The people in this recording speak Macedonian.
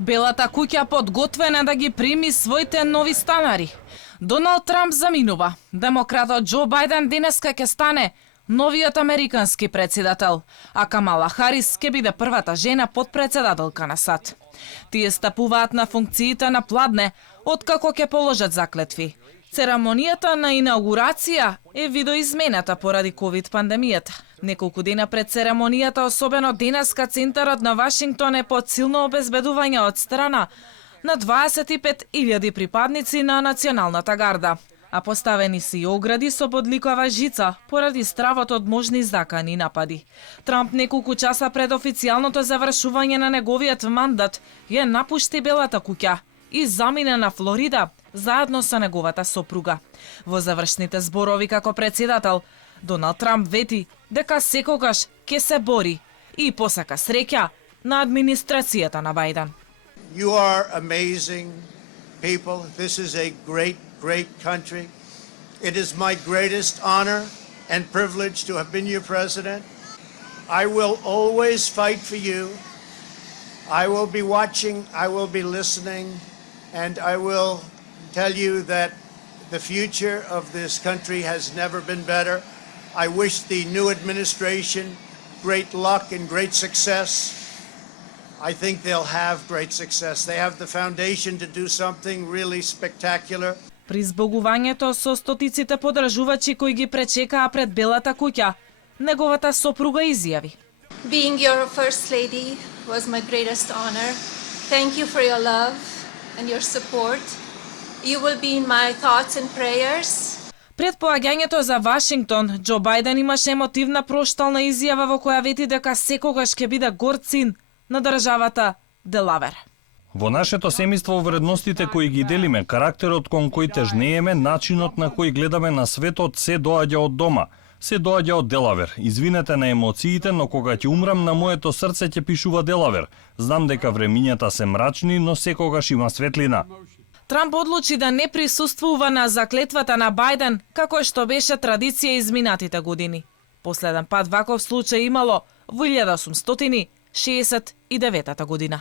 Белата куќа подготвена да ги прими своите нови станари. Доналд Трамп заминува. Демократот Џо Бајден денеска ќе стане новиот американски председател, а Камала Харис ќе биде првата жена подпредседателка на САД. Тие стапуваат на функциите на пладне, откако ќе положат заклетви. Церемонијата на инаугурација е видоизмената поради ковид пандемијата. Неколку дена пред церемонијата, особено денеска, центарот на Вашингтон е под силно обезбедување од страна на 25.000 припадници на Националната гарда, а поставени се и огради со подликова жица поради стравот од можни закани напади. Трамп неколку часа пред официјалното завршување на неговиот мандат ја напушти Белата куќа и замина на Флорида заедно со неговата сопруга. Во завршните зборови како председател, Доналд Трамп вети дека секогаш ќе се бори и посака среќа на администрацијата на Бајден. You are amazing people. This is a great, great country. It is my greatest honor and privilege to have been your president. I will always fight for you. I will be watching, I will be listening, and I will tell you that the future of this country has never been better. I wish the new administration great luck and great success. I think they'll have great success. They have the foundation to do something really spectacular. При збогувањето со стотиците подржувачи кои ги пречекаа пред Белата куќа, неговата сопруга изјави: Being your first lady was my greatest honor. Thank you for your love and your support. You will be in my thoughts and prayers. Пред поаѓањето за Вашингтон, Џо Бајден имаше емотивна проштална изјава во која вети дека секогаш ќе биде горд син на државата Делавер. Во нашето семејство вредностите кои ги делиме, карактерот кон кој тежнееме, начинот на кој гледаме на светот, се доаѓа од дома. Се доаѓа од Делавер. Извинете на емоциите, но кога ќе умрам, на моето срце ќе пишува Делавер. Знам дека времињата се мрачни, но секогаш има светлина. Трамп одлучи да не присуствува на заклетвата на Бајден, како што беше традиција изминатите години. Последен пат ваков случај имало во 1869 година.